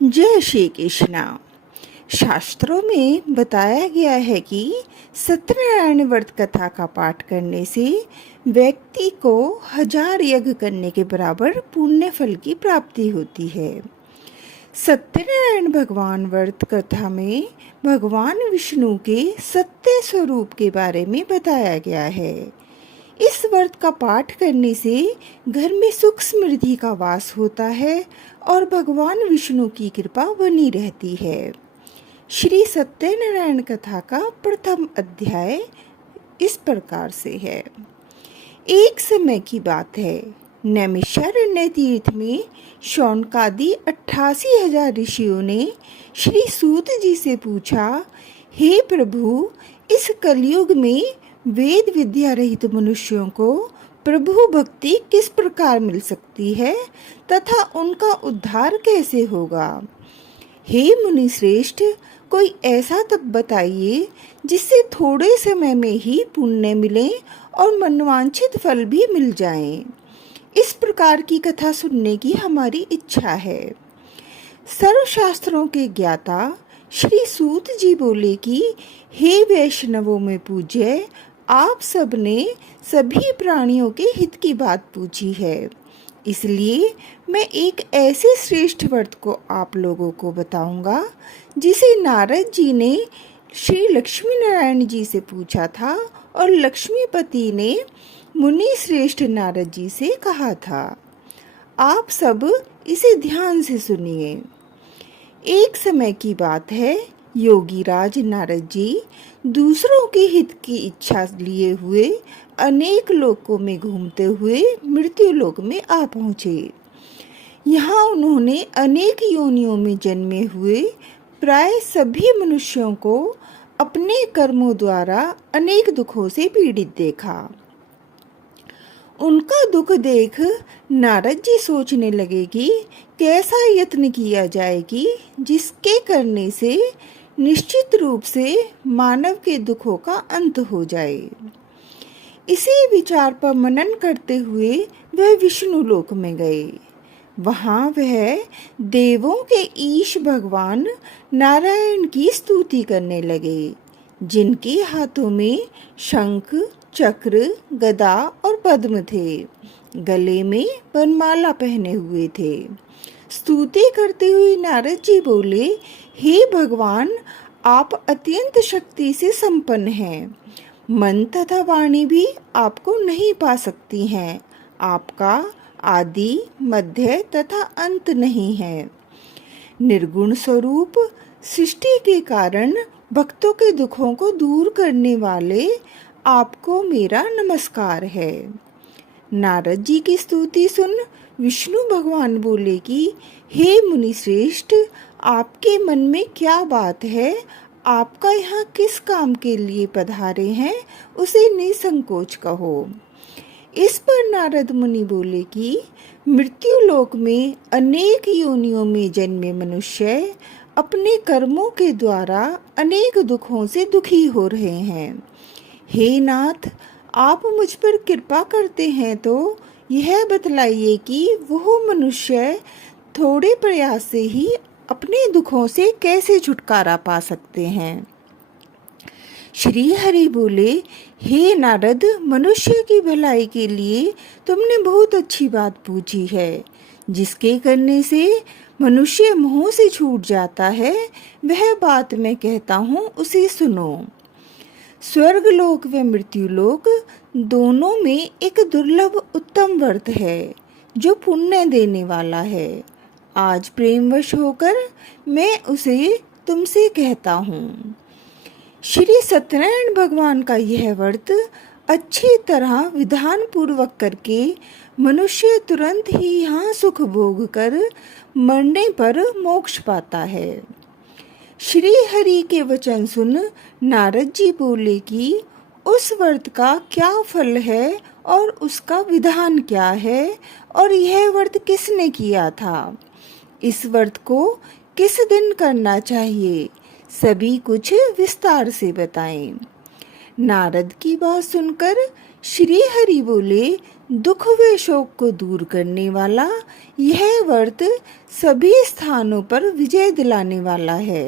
जय श्री कृष्णा। शास्त्रों में बताया गया है कि सत्यनारायण व्रत कथा का पाठ करने से व्यक्ति को 1000 यज्ञ करने के बराबर पुण्य फल की प्राप्ति होती है। सत्यनारायण भगवान व्रत कथा में भगवान विष्णु के सत्य स्वरूप के बारे में बताया गया है। इस व्रत का पाठ करने से घर में सुख समृद्धि का वास होता है और भगवान विष्णु की कृपा बनी रहती है। श्री सत्यनारायण कथा का प्रथम अध्याय इस प्रकार से है। एक समय की बात है, नैमिषारण्य तीर्थ में शौनकादि 88,000 ऋषियों ने श्री सूत जी से पूछा, हे प्रभु, इस कलयुग में वेद विद्या रहित मनुष्यों को प्रभु भक्ति किस प्रकार मिल सकती है तथा उनका उद्धार कैसे होगा। हे मुनि श्रेष्ठ, कोई ऐसा तप बताइए जिससे थोड़े समय में ही पुण्य मिले और मनवांछित फल भी मिल जाएं। इस प्रकार की कथा सुनने की हमारी इच्छा है। सर्वशास्त्रों के ज्ञाता श्री सूत जी बोले कि हे वैष्णवों में पूज्य, आप सब ने सभी प्राणियों के हित की बात पूछी है, इसलिए मैं एक ऐसे श्रेष्ठ व्रत को आप लोगों को बताऊंगा जिसे नारद जी ने श्री लक्ष्मी नारायण जी से पूछा था और लक्ष्मीपति ने मुनि श्रेष्ठ नारद जी से कहा था। आप सब इसे ध्यान से सुनिए। एक समय की बात है, योगीराज नारद जी दूसरों के हित की इच्छा लिए हुए अनेक लोकों में घूमते हुए मृत्यु लोक में आ पहुँचे। यहाँ उन्होंने अनेक योनियों में जन्मे हुए प्राय सभी मनुष्यों को अपने कर्मों द्वारा अनेक दुखों से पीड़ित देखा। उनका दुख देख नारद जी सोचने लगे कि कैसा यत्न किया जाए कि जिसके करने से निश्चित रूप से मानव के दुखों का अंत हो जाए। इसी विचार पर मनन करते हुए वह विष्णु लोक में गए। वहाँ वह देवों के ईश भगवान नारायण की स्तुति करने लगे, जिनके हाथों में शंख, चक्र, गदा और पद्म थे, गले में वनमाला पहने हुए थे। स्तुति करते हुए नारद जी बोले, हे भगवान, आप अत्यंत शक्ति से संपन्न हैं। मन तथा वाणी भी आपको नहीं पा सकती हैं। आपका आदि, मध्य तथा अंत नहीं है। निर्गुण स्वरूप सृष्टि के कारण भक्तों के दुखों को दूर करने वाले आपको मेरा नमस्कार है। नारद जी की स्तुति सुन विष्णु भगवान बोले कि हे मुनि श्रेष्ठ, आपके मन में क्या बात है, आपका यहाँ किस काम के लिए पधारे हैं, उसे निसंकोच कहो। इस पर नारद मुनि बोले कि मृत्यु लोक में अनेक योनियों में जन्मे मनुष्य अपने कर्मों के द्वारा अनेक दुखों से दुखी हो रहे हैं। हे नाथ, आप मुझ पर कृपा करते हैं तो यह बतलाइए कि वह मनुष्य थोड़े प्रयास से ही अपने दुखों से कैसे छुटकारा पा सकते हैं। श्री हरि बोले, हे नारद, मनुष्य की भलाई के लिए तुमने बहुत अच्छी बात पूछी है। जिसके करने से मनुष्य मोह से छूट जाता है, वह बात मैं कहता हूँ, उसे सुनो। स्वर्गलोक व मृत्युलोक दोनों में एक दुर्लभ उत्तम व्रत है जो पुण्य देने वाला है। आज प्रेमवश होकर मैं उसे तुमसे कहता हूँ। श्री सत्यनारायण भगवान का यह व्रत अच्छी तरह विधान पूर्वक करके मनुष्य तुरंत ही यहाँ सुख भोग कर मरने पर मोक्ष पाता है। श्री हरि के वचन सुन नारद जी बोले कि उस व्रत का क्या फल है और उसका विधान क्या है और यह व्रत किसने किया था। इस व्रत को किस दिन करना चाहिए, सभी कुछ विस्तार से बताएं। नारद की बात सुनकर श्री हरि बोले, दुख व शोक को दूर करने वाला यह व्रत सभी स्थानों पर विजय दिलाने वाला है।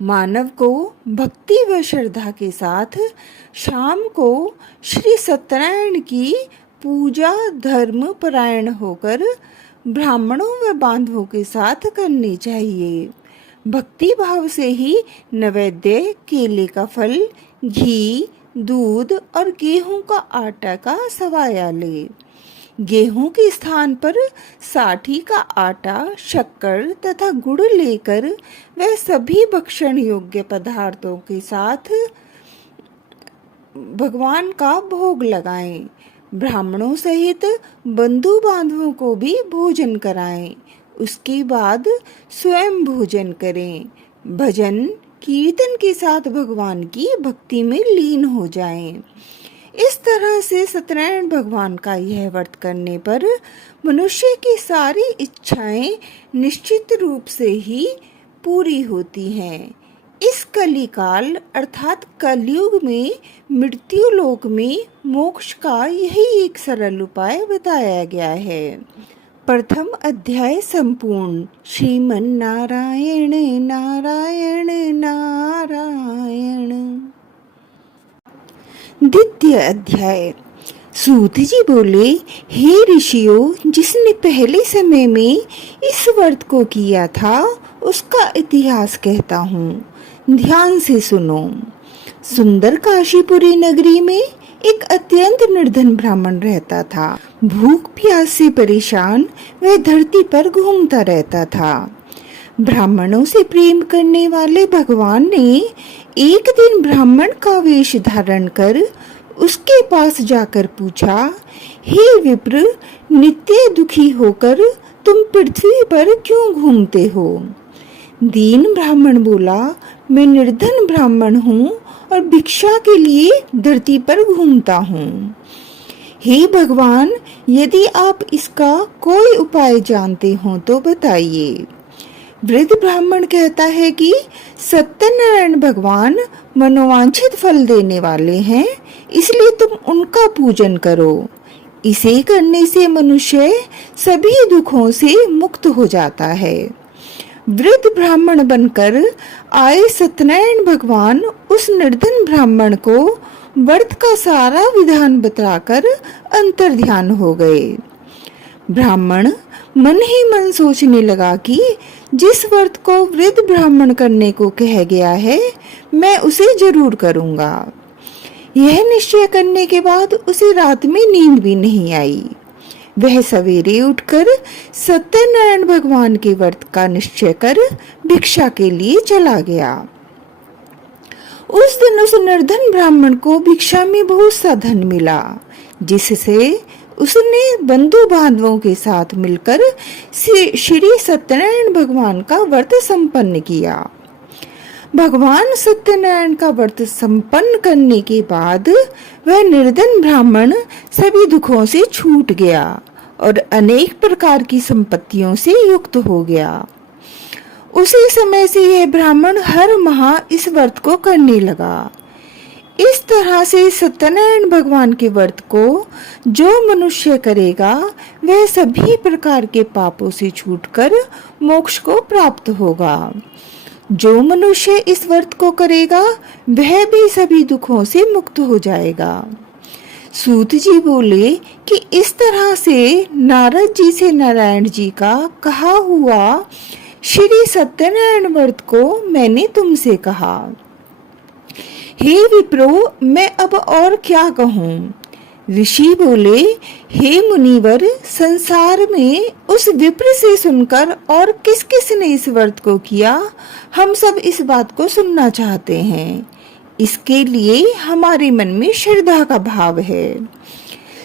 मानव को भक्ति व श्रद्धा के साथ शाम को श्री सत्यनारायण की पूजा धर्म परायण होकर ब्राह्मणों व बांधवों के साथ करनी चाहिए। भक्ति भाव से ही नैवेद्य, केले का फल, घी, दूध और गेहूं का आटा का सवाया ले। गेहूं के स्थान पर साठी का आटा, शक्कर तथा गुड़ लेकर वह सभी भक्षण योग्य पदार्थों के साथ भगवान का भोग लगाएं। ब्राह्मणों सहित बंधु बांधवों को भी भोजन कराएं। उसके बाद स्वयं भोजन करें। भजन कीर्तन के साथ भगवान की भक्ति में लीन हो जाएं। इस तरह से सत्यनारायण भगवान का यह व्रत करने पर मनुष्य की सारी इच्छाएं निश्चित रूप से ही पूरी होती हैं। इस कलिकाल अर्थात कलयुग में मृत्यु लोक में मोक्ष का यही एक सरल उपाय बताया गया है। प्रथम अध्याय संपूर्ण। श्रीमन नारायण नारायण नारायण। द्वितीय अध्याय। सूत जी बोले, हे ऋषियों, जिसने पहले समय में इस व्रत को किया था उसका इतिहास कहता हूँ, ध्यान से सुनो। सुंदर काशीपुरी नगरी में एक अत्यंत निर्धन ब्राह्मण रहता था। भूख प्यास से परेशान वह धरती पर घूमता रहता था। ब्राह्मणों से प्रेम करने वाले भगवान ने एक दिन ब्राह्मण का वेश धारण कर उसके पास जाकर पूछा, हे विप्र, नित्य दुखी होकर तुम पृथ्वी पर क्यों घूमते हो? दीन ब्राह्मण बोला, मैं निर्धन ब्राह्मण हूँ और भिक्षा के लिए धरती पर घूमता हूँ। हे भगवान, यदि आप इसका कोई उपाय जानते हो तो बताइए। वृद्ध ब्राह्मण कहता है कि सत्यनारायण भगवान मनोवांछित फल देने वाले हैं, इसलिए तुम उनका पूजन करो। इसे करने से मनुष्य सभी दुखों से मुक्त हो जाता है। वृद्ध ब्राह्मण बनकर आए सत्यनारायण भगवान उस निर्धन ब्राह्मण को व्रत का सारा विधान बताकर अंतर्ध्यान हो गए। ब्राह्मण मन ही मन सोचने लगा कि जिस व्रत को वृद्ध ब्राह्मण करने को कह गया है, मैं उसे जरूर करूंगा। यह निश्चय करने के बाद उसे रात में नींद भी नहीं आई। वह सवेरे उठकर सत्यनारायण भगवान के व्रत का निश्चय कर भिक्षा के लिए चला गया। उस दिन उस निर्धन ब्राह्मण को भिक्षा में बहुत सा धन मिला, जिससे उसने बंधु बांधवों के साथ मिलकर श्री सत्यनारायण भगवान का व्रत संपन्न किया। भगवान सत्यनारायण का व्रत संपन्न करने के बाद वह निर्धन ब्राह्मण सभी दुखों से छूट गया और अनेक प्रकार की संपत्तियों से युक्त हो गया। उसी समय से यह ब्राह्मण हर माह इस व्रत को करने लगा। इस तरह से सत्यनारायण भगवान के व्रत को जो मनुष्य करेगा वह सभी प्रकार के पापों से छूटकर मोक्ष को प्राप्त होगा। जो मनुष्य इस व्रत को करेगा वह भी सभी दुखों से मुक्त हो जाएगा। सूत जी बोले कि इस तरह से नारद जी से नारायण जी का कहा हुआ श्री सत्यनारायण व्रत को मैंने तुमसे कहा। हे विप्रो, मैं अब और क्या कहूँ? ऋषि बोले, हे मुनिवर, संसार में उस विप्र से सुनकर और किस किस ने इस व्रत को किया, हम सब इस बात को सुनना चाहते हैं। इसके लिए हमारे मन में श्रद्धा का भाव है।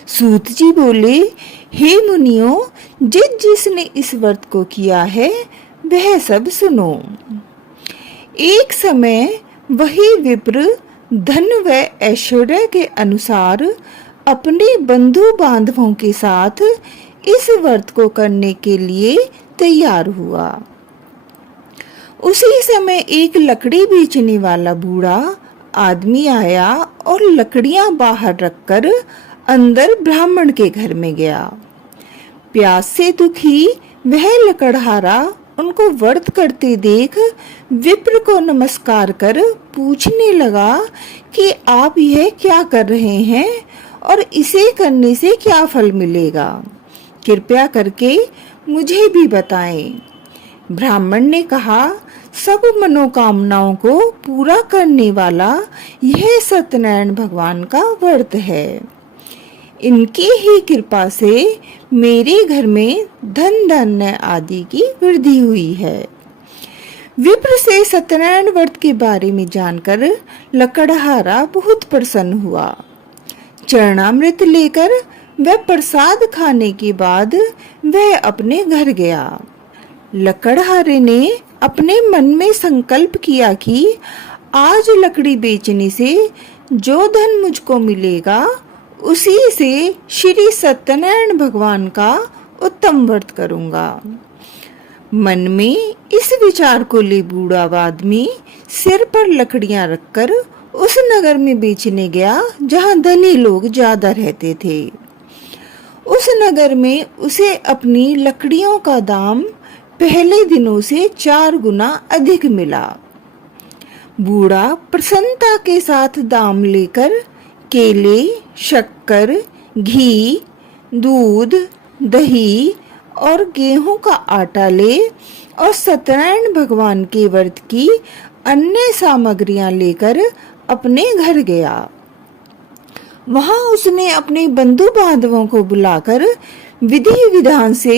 सूत जी बोले, हे मुनियों, जिसने इस व्रत को किया है वह सब सुनो। एक समय वही विप्र धन व ऐश्वर्य के अनुसार अपने बंधु बांधवों के साथ इस व्रत को करने के लिए तैयार हुआ। उसी समय एक लकड़ी बेचने वाला बूढ़ा आदमी आया और लकड़ियां बाहर रखकर अंदर ब्राह्मण के घर में गया। प्यास से दुखी वह लकड़हारा उनको व्रत करते देख विप्र को नमस्कार कर पूछने लगा कि आप यह क्या कर रहे हैं और इसे करने से क्या फल मिलेगा, कृपया करके मुझे भी बताएं। ब्राह्मण ने कहा, सब मनोकामनाओं को पूरा करने वाला यह सत्यनारायण भगवान का व्रत है। इनकी ही कृपा से मेरे घर में धन धान्य आदि की वृद्धि हुई है। विप्र से सत्यनारायण व्रत के बारे में जानकर लकड़हारा बहुत प्रसन्न हुआ। चरणामृत लेकर वह प्रसाद खाने के बाद वह अपने घर गया। लकड़हारे ने अपने मन में संकल्प किया कि आज लकड़ी बेचने से जो धन मुझको मिलेगा उसी से श्री सत्यनारायण भगवान का उत्तम व्रत करूंगा। मन में इस विचार को ले बूढ़ा आदमी सिर पर लकड़ियां रखकर उस नगर में बेचने गया जहां धनी लोग ज्यादा रहते थे। उस नगर में उसे अपनी लकड़ियों का दाम पहले दिनों से 4 गुना अधिक मिला। बूढ़ा प्रसन्नता के साथ दाम लेकर केले, शक्कर, घी, दूध, दही और गेहूं का आटा ले और सत्यनारायण भगवान के व्रत की अन्य सामग्रियां लेकर अपने घर गया। वहां उसने अपने बंधु बांधवों को बुलाकर विधि विधान से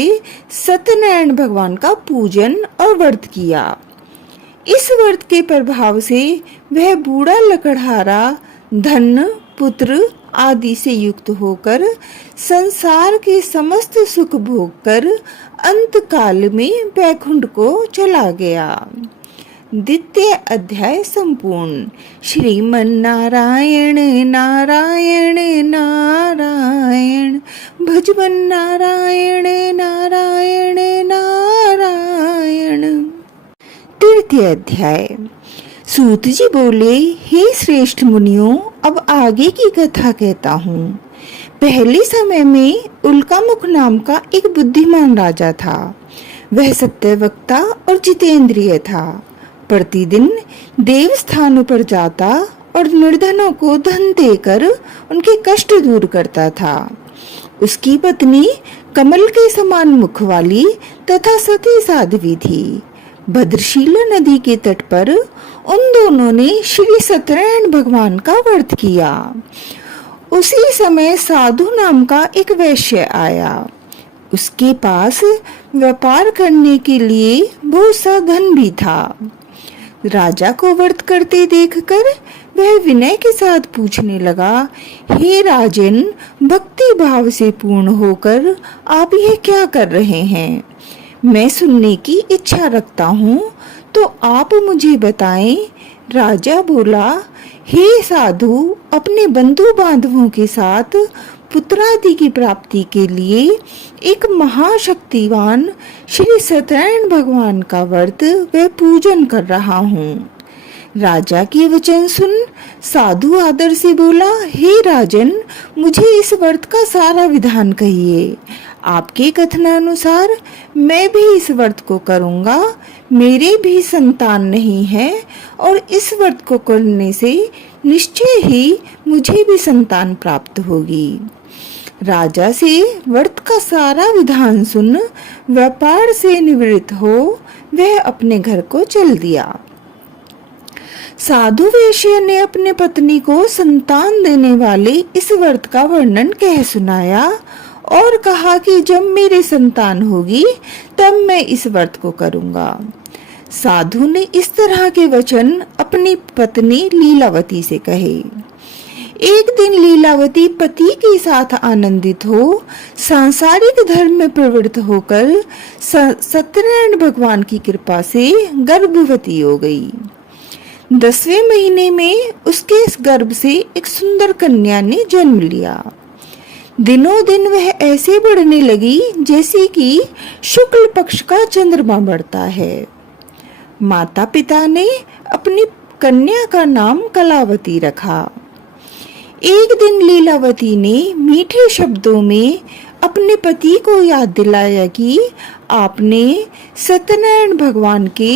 सत्यनारायण भगवान का पूजन और व्रत किया। इस व्रत के प्रभाव से वह बूढ़ा लकड़हारा धन, पुत्र आदि से युक्त होकर संसार के समस्त सुख भोग कर अंत काल में वैकुंठ को चला गया। द्वितीय अध्याय संपूर्ण। श्रीमन नारायण नारायण नारायण, भजवन नारायण नारायण नारायण। तृतीय अध्याय। सूत जी बोले, हे श्रेष्ठ मुनियों, अब आगे की कथा कहता हूँ। पहले समय में उल्कामुख नाम का एक बुद्धिमान राजा था। वह सत्यवक्ता और जितेंद्रिय था। प्रतिदिन देव स्थानों पर जाता और निर्धनों को धन देकर उनके कष्ट दूर करता था। उसकी पत्नी कमल के समान मुख वाली तथा सती साध्वी थी। भद्रशीला नदी के तट पर उन दोनों ने श्री सत्यनारायण भगवान का व्रत किया। उसी समय साधु नाम का एक वैश्य आया। उसके पास व्यापार करने के लिए बहुत सा धन भी था। राजा को व्रत करते देखकर वह विनय के साथ पूछने लगा, हे राजन, भक्ति भाव से पूर्ण होकर आप यह क्या कर रहे हैं? मैं सुनने की इच्छा रखता हूँ, तो आप मुझे बताएं। राजा बोला, हे साधु, अपने बंधु बांधवों के साथ पुत्रादि की प्राप्ति के लिए एक महाशक्तिवान श्री सत्यनारायण भगवान का व्रत व पूजन कर रहा हूँ। राजा के वचन सुन साधु आदर से बोला, हे राजन, मुझे इस व्रत का सारा विधान कहिए। आपके कथनानुसार मैं भी इस व्रत को करूंगा। मेरे भी संतान नहीं है और इस व्रत को करने से निश्चय ही मुझे भी संतान प्राप्त होगी। राजा से व्रत का सारा विधान सुन व्यापार से निवृत्त हो वह अपने घर को चल दिया। साधु वैश्य ने अपने पत्नी को संतान देने वाले इस व्रत का वर्णन कह सुनाया और कहा कि जब मेरे संतान होगी तब मैं इस व्रत को करूंगा। साधु ने इस तरह के वचन अपनी पत्नी लीलावती से कहे। एक दिन लीलावती पति के साथ आनंदित हो सांसारिक धर्म में प्रवृत्त होकर सत्यनारायण भगवान की कृपा से गर्भवती हो गई। 10वें महीने में उसके गर्भ से एक सुंदर कन्या ने जन्म लिया। दिनों दिन वह ऐसे बढ़ने लगी जैसे कि शुक्ल पक्ष का चंद्रमा बढ़ता है। माता पिता ने अपनी कन्या का नाम कलावती रखा। एक दिन लीलावती ने मीठे शब्दों में अपने पति को याद दिलाया कि आपने सत्यनारायण भगवान के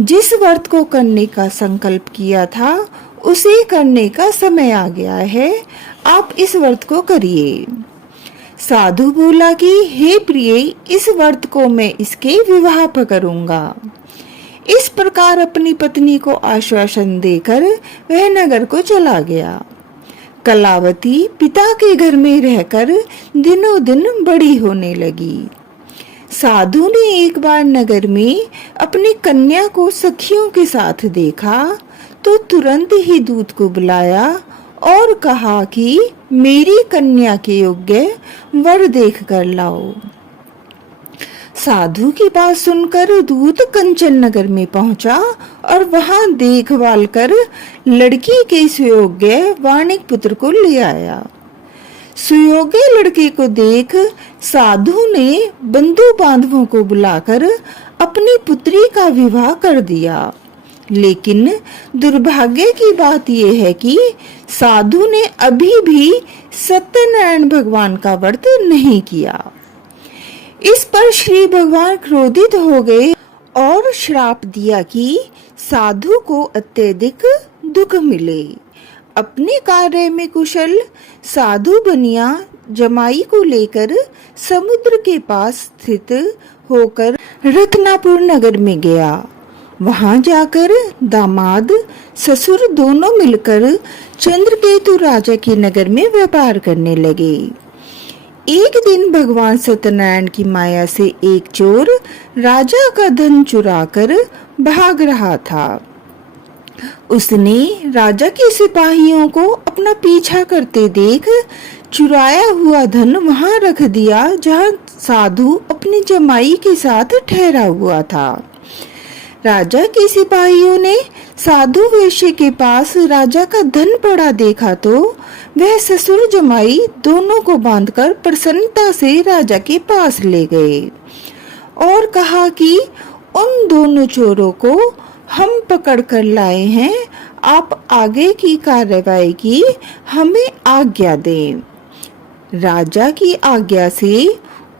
जिस व्रत को करने का संकल्प किया था उसे करने का समय आ गया है, आप इस व्रत को करिए। साधु बोला कि हे प्रिय, इस व्रत को मैं इसके विवाह पर करूंगा। इस प्रकार अपनी पत्नी को आश्वासन देकर वह नगर को चला गया। कलावती पिता के घर में रहकर दिनों दिन बड़ी होने लगी। साधु ने एक बार नगर में अपनी कन्या को सखियों के साथ देखा तो तुरंत ही दूत को बुलाया और कहा कि मेरी कन्या के योग्य वर देख कर लाओ। साधु की बात सुनकर दूत कंचन नगर में पहुंचा और वहां देखभाल कर लड़की के सुयोग्य वाणिक पुत्र को ले आया। सुयोग्य लड़के को देख साधु ने बंधु बांधवों को बुलाकर अपनी पुत्री का विवाह कर दिया। लेकिन दुर्भाग्य की बात यह है कि साधु ने अभी भी सत्यनारायण भगवान का व्रत नहीं किया। इस पर श्री भगवान क्रोधित हो गए और श्राप दिया कि साधु को अत्यधिक दुख मिले। अपने कार्य में कुशल साधु बनिया जमाई को लेकर समुद्र के पास स्थित होकर रत्नापुर नगर में गया। वहां जाकर दामाद ससुर दोनों मिलकर चंद्रकेतु राजा के नगर में व्यापार करने लगे। एक दिन भगवान सत्यनारायण की माया से एक चोर राजा का धन चुराकर भाग रहा था। उसने राजा के सिपाहियों को अपना पीछा करते देख चुराया हुआ धन वहां रख दिया जहां साधु अपनी जमाई के साथ ठहरा हुआ था। राजा के सिपाहियों ने साधु वैश्य के पास राजा का धन पड़ा देखा तो वह ससुर जमाई दोनों को बांधकर प्रसन्नता से राजा के पास ले गए और कहा कि उन दोनों चोरों को हम पकड़ कर लाए हैं, आप आगे की कार्रवाई की हमें आज्ञा दें। राजा की आज्ञा से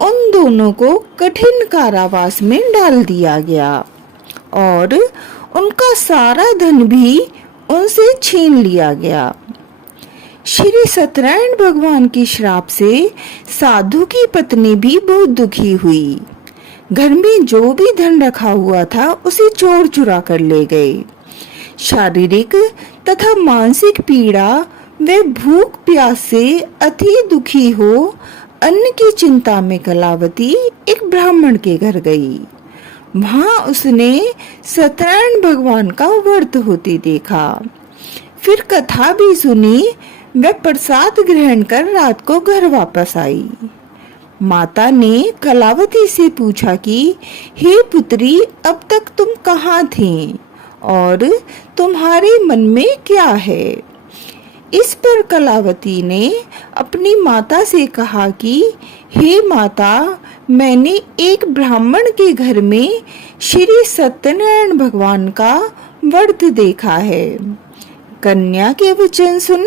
उन दोनों को कठिन कारावास में डाल दिया गया और उनका सारा धन भी उनसे छीन लिया गया। श्री सत्यनारायण भगवान के श्राप से साधु की पत्नी भी बहुत दुखी हुई। घर में जो भी धन रखा हुआ था उसे चोर चुरा कर ले गए। शारीरिक तथा मानसिक पीड़ा व भूख प्यास से अति दुखी हो अन्न की चिंता में कलावती एक ब्राह्मण के घर गई। वहां उसने सत्यनारायण भगवान का व्रत होते देखा। फिर कथा भी सुनी। वह प्रसाद ग्रहण कर रात को घर वापस आई। माता ने कलावती से पूछा कि हे पुत्री, अब तक तुम कहाँ थी और तुम्हारे मन में क्या है? इस पर कलावती ने अपनी माता से कहा कि हे माता, मैंने एक ब्राह्मण के घर में श्री सत्यनारायण भगवान का व्रत देखा है। कन्या के वचन सुन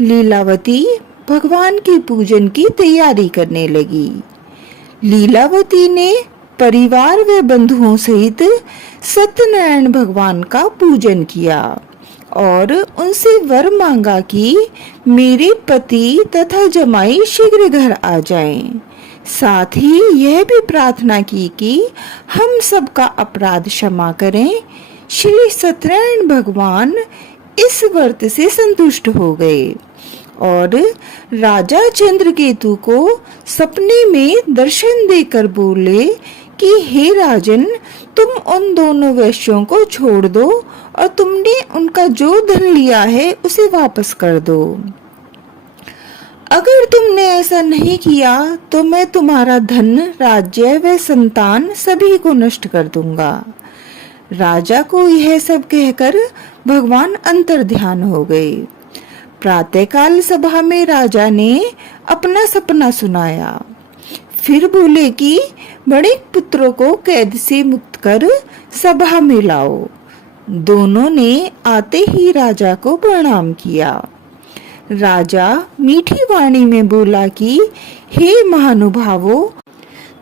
लीलावती भगवान के पूजन की तैयारी करने लगी। लीलावती ने परिवार व बंधुओं सहित सत्यनारायण भगवान का पूजन किया और उनसे वर मांगा कि मेरे पति तथा जमाई शीघ्र घर आ जाएं। साथ ही यह भी प्रार्थना की कि हम सबका अपराध क्षमा करें। श्री सत्यनारायण भगवान इस व्रत से संतुष्ट हो गए और राजा चंद्रकेतु को सपने में दर्शन देकर बोले कि हे राजन, तुम उन दोनों वैश्यों को छोड़ दो और तुमने उनका जो धन लिया है उसे वापस कर दो। अगर तुमने ऐसा नहीं किया तो मैं तुम्हारा धन, राज्य व संतान सभी को नष्ट कर दूंगा। राजा को यह सब कहकर भगवान अंतर्ध्यान हो गए। प्रातःकाल सभा में राजा ने अपना सपना सुनाया। फिर बोले कि बड़े पुत्रों को कैद से मुक्त कर सभा में लाओ। दोनों ने आते ही राजा को प्रणाम किया। राजा मीठी वाणी में बोला कि हे महानुभावों,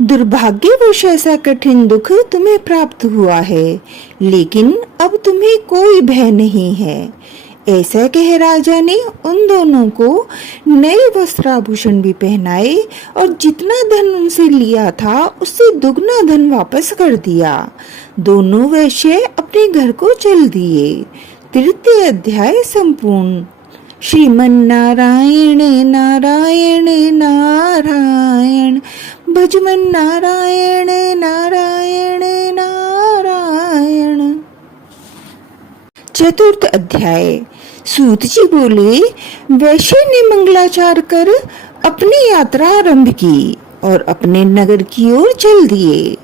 दुर्भाग्यवश ऐसा कठिन दुख तुम्हें प्राप्त हुआ है, लेकिन अब तुम्हें कोई भय नहीं है। ऐसा कह राजा ने उन दोनों को नए वस्त्राभूषण भी पहनाए और जितना धन उनसे लिया था उससे दुगना धन वापस कर दिया। दोनों वैश्य अपने घर को चल दिए। तृतीय अध्याय संपूर्ण। श्रीमन नारायण नारायण नारायण, भजमन नारायण नारायण नारायण। चतुर्थ अध्याय। सूत जी बोले, वैश्य ने मंगलाचार कर अपनी यात्रा आरंभ की और अपने नगर की ओर चल दिए।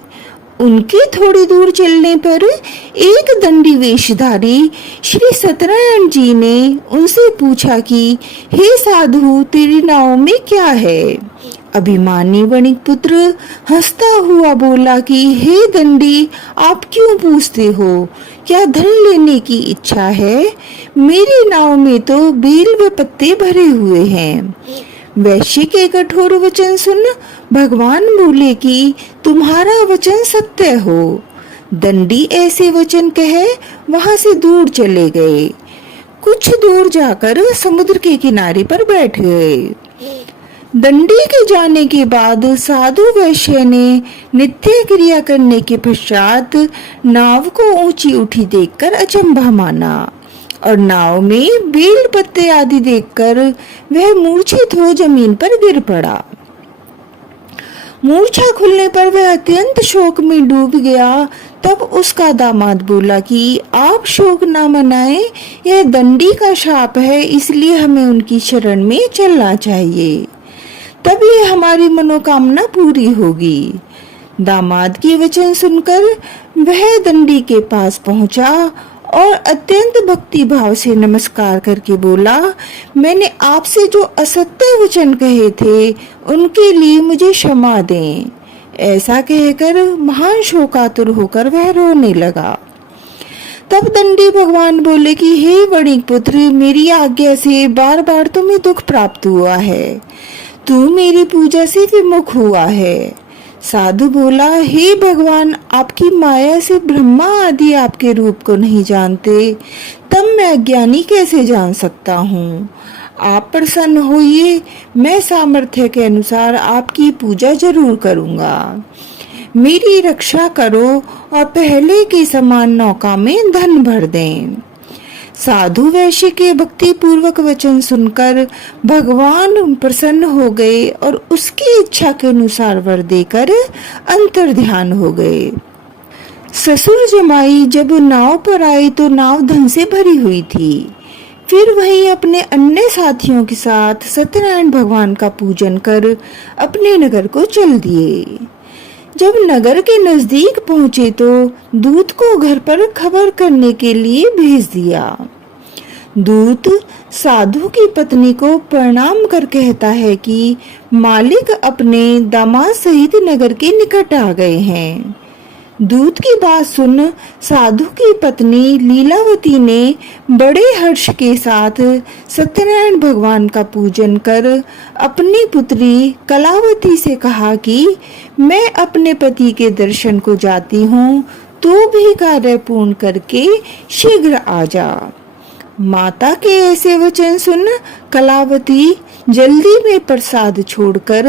उनके थोड़ी दूर चलने पर एक दंडी वेशधारी श्री सत्यनारायण जी ने उनसे पूछा कि हे साधु, तेरी नाव में क्या है? अभिमानी वणिक पुत्र हंसता हुआ बोला कि हे दंडी, आप क्यों पूछते हो? क्या धन लेने की इच्छा है? मेरी नाव में तो बेल व पत्ते भरे हुए हैं। वैश्य के कठोर वचन सुन भगवान बोले कि तुम्हारा वचन सत्य हो। दंडी ऐसे वचन कहे वहां से दूर चले गए। कुछ दूर जाकर समुद्र के किनारे पर बैठ गए। दंडी के जाने के बाद साधु वैश्य ने नित्य क्रिया करने के पश्चात नाव को ऊंची उठी देखकर अचंभा माना और नाव में बेल पत्ते आदि देखकर वह मूर्छित हो जमीन पर गिर पड़ा। मूर्छा खुलने पर वह अत्यंत शोक में डूब गया। तब उसका दामाद बोला कि आप शोक न मनाएं, यह दंडी का शाप है, इसलिए हमें उनकी शरण में चलना चाहिए, तभी हमारी मनोकामना पूरी होगी। दामाद की वचन सुनकर वह दंडी के पास पहुंचा और अत्यंत भक्ति भाव से नमस्कार करके बोला, मैंने आपसे जो असत्य वचन कहे थे उनके लिए मुझे क्षमा दें। ऐसा कहकर महान शोकातुर होकर वह रोने लगा। तब दंडी भगवान बोले कि हे वणिक पुत्र, मेरी आज्ञा से बार बार तुम्हें दुख प्राप्त हुआ है, तू मेरी पूजा से विमुख हुआ है। साधु बोला, हे भगवान, आपकी माया से ब्रह्मा आदि आपके रूप को नहीं जानते, तब मैं अज्ञानी कैसे जान सकता हूँ? आप प्रसन्न होइए, मैं सामर्थ्य के अनुसार आपकी पूजा जरूर करूँगा। मेरी रक्षा करो और पहले के समान नौका में धन भर दें। साधु वैश्य के भक्ति पूर्वक वचन सुनकर भगवान प्रसन्न हो गए और उसकी इच्छा के अनुसार वर देकर अंतर ध्यान हो गए। ससुर जमाई जब नाव पर आए तो नाव धन से भरी हुई थी। फिर वहीं अपने अन्य साथियों के साथ सत्यनारायण भगवान का पूजन कर अपने नगर को चल दिए। जब नगर के नजदीक पहुंचे तो दूत को घर पर खबर करने के लिए भेज दिया। दूत साधु की पत्नी को प्रणाम कर कहता है कि मालिक अपने दामाद सहित नगर के निकट आ गए हैं। दूत की बात सुन साधु की पत्नी लीलावती ने बड़े हर्ष के साथ सत्यनारायण भगवान का पूजन कर अपनी पुत्री कलावती से कहा कि मैं अपने पति के दर्शन को जाती हूँ, तो भी कार्य पूर्ण करके शीघ्र आ जा। माता के ऐसे वचन सुन कलावती जल्दी में प्रसाद छोड़कर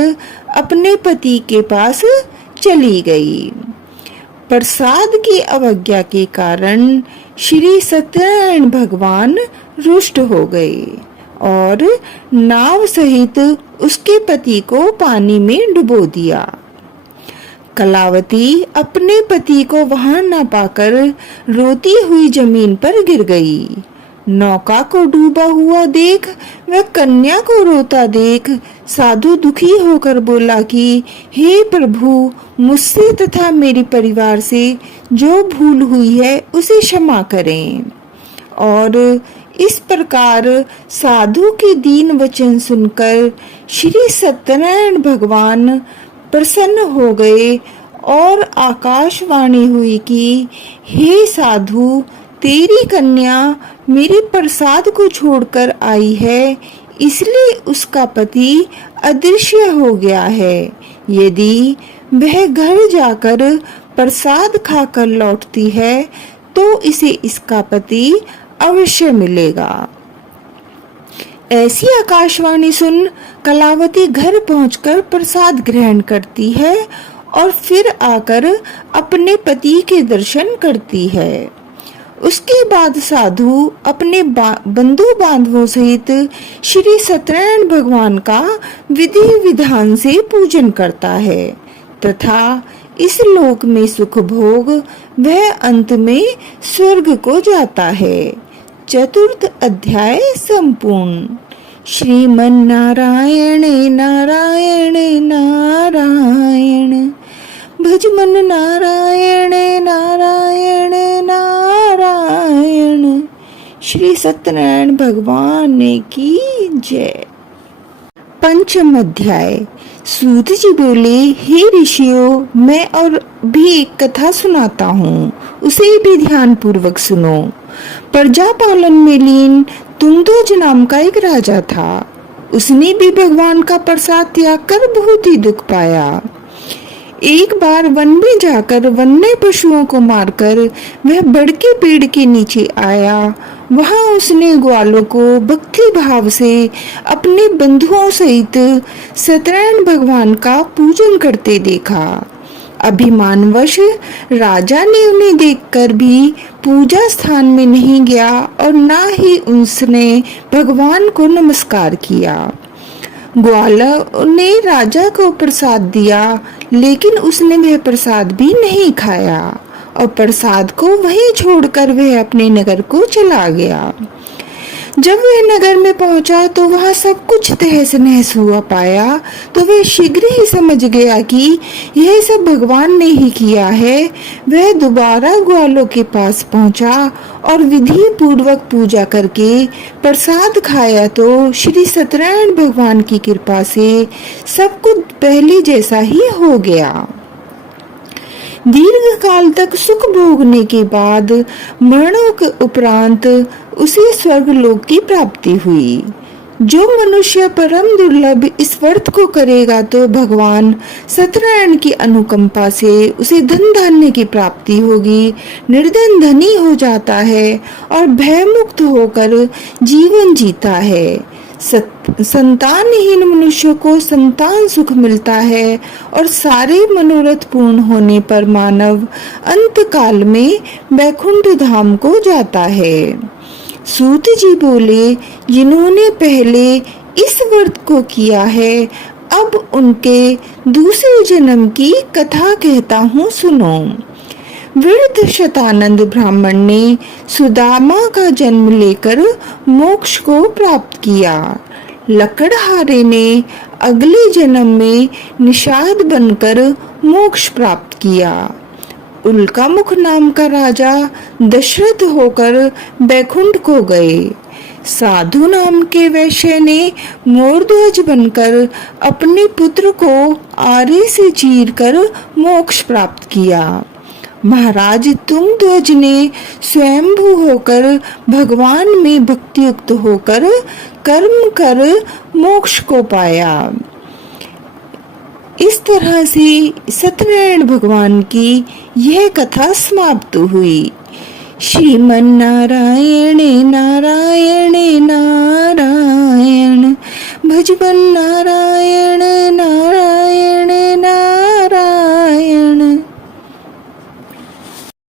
अपने पति के पास चली गई। प्रसाद की अवज्ञा के कारण श्री सत्यनारायण भगवान रुष्ट हो गए और नाव सहित उसके पति को पानी में डुबो दिया। कलावती अपने पति को वहां न पाकर रोती हुई जमीन पर गिर गई। नौका को डूबा हुआ देख वह कन्या को रोता देख साधु दुखी होकर बोला कि हे प्रभु, मुझसे तथा मेरे परिवार से जो भूल हुई है उसे क्षमा करें। और इस प्रकार साधु के दीन वचन सुनकर श्री सत्यनारायण भगवान प्रसन्न हो गए और आकाशवाणी हुई कि हे साधु, तेरी कन्या मेरे प्रसाद को छोड़कर आई है, इसलिए उसका पति अदृश्य हो गया है। यदि वह घर जाकर प्रसाद खाकर लौटती है तो इसे इसका पति अवश्य मिलेगा। ऐसी आकाशवाणी सुन कलावती घर पहुंचकर प्रसाद ग्रहण करती है और फिर आकर अपने पति के दर्शन करती है। उसके बाद साधु अपने बंधु बांधवों सहित श्री सत्यनारायण भगवान का विधि विधान से पूजन करता है तथा इस लोक में सुख भोग वह अंत में स्वर्ग को जाता है। चतुर्थ अध्याय संपूर्ण। श्रीमन नारायण नारायण नारायण, भज मन नारायण नारायण नारायण। श्री सत्यनारायण भगवान की जय। पंचम अध्याय। सूत जी बोले, हे ऋषियों, मैं और भी एक कथा सुनाता हूँ, उसे भी ध्यान पूर्वक सुनो। प्रजा पालन में लीन तुंगध्वज नाम का एक राजा था। उसने भी भगवान का प्रसाद त्याग कर बहुत ही दुख पाया। एक बार वन में जाकर वन्य पशुओं को मारकर वह बड़ के पेड़ के नीचे आया। वहां उसने ग्वालों को भक्ति भाव से अपने बंधुओं सहित सत्यनारायण भगवान का पूजन करते देखा। अभिमानवश राजा ने उन्हें देखकर भी पूजा स्थान में नहीं गया और ना ही उसने भगवान को नमस्कार किया। ग्वालों ने राजा को प्रसाद दिया, लेकिन उसने वह प्रसाद भी नहीं खाया और प्रसाद को वहीं छोड़कर वह अपने नगर को चला गया। जब वह नगर में पहुंचा तो वहां सब कुछ तहस नहस हुआ पाया तो वह शीघ्र ही समझ गया कि यह सब भगवान ने ही किया है। वह दोबारा ग्वालों के पास पहुंचा और विधि पूर्वक पूजा करके प्रसाद खाया तो श्री सत्यनारायण भगवान की कृपा से सब कुछ पहले जैसा ही हो गया। दीर्घ काल तक सुख भोगने के बाद मरणों के उपरांत उसे स्वर्ग लोक की प्राप्ति हुई। जो मनुष्य परम दुर्लभ इस व्रत को करेगा तो भगवान सत्यनारायण की अनुकंपा से उसे धन धान्य की प्राप्ति होगी, निर्धन धनी हो जाता है और भय मुक्त होकर जीवन जीता है। संतानहीन मनुष्य को संतान सुख मिलता है और सारे मनोरथ पूर्ण होने पर मानव अंत काल में वैकुंठ धाम को जाता है। सूत जी बोले, जिन्होंने पहले इस व्रत को किया है अब उनके दूसरे जन्म की कथा कहता हूँ, सुनो। वृद्ध शतानंद ब्राह्मण ने सुदामा का जन्म लेकर मोक्ष को प्राप्त किया। लकड़हारे ने अगले जन्म में निषाद बनकर मोक्ष प्राप्त किया। उल्कामुख नाम का राजा दशरथ होकर बैकुंठ को गए। साधु नाम के वैश्य ने मोरध्वज बनकर अपने पुत्र को आरे से चीरकर मोक्ष प्राप्त किया। महाराज तुंगध्वज ने स्वयंभू होकर भगवान में भक्तियुक्त होकर कर्म कर मोक्ष को पाया। इस तरह से सत्यनारायण भगवान की यह कथा समाप्त हुई। श्रीमन नारायण नारायण नारायण, भजबन नारायण नारायण नारायण।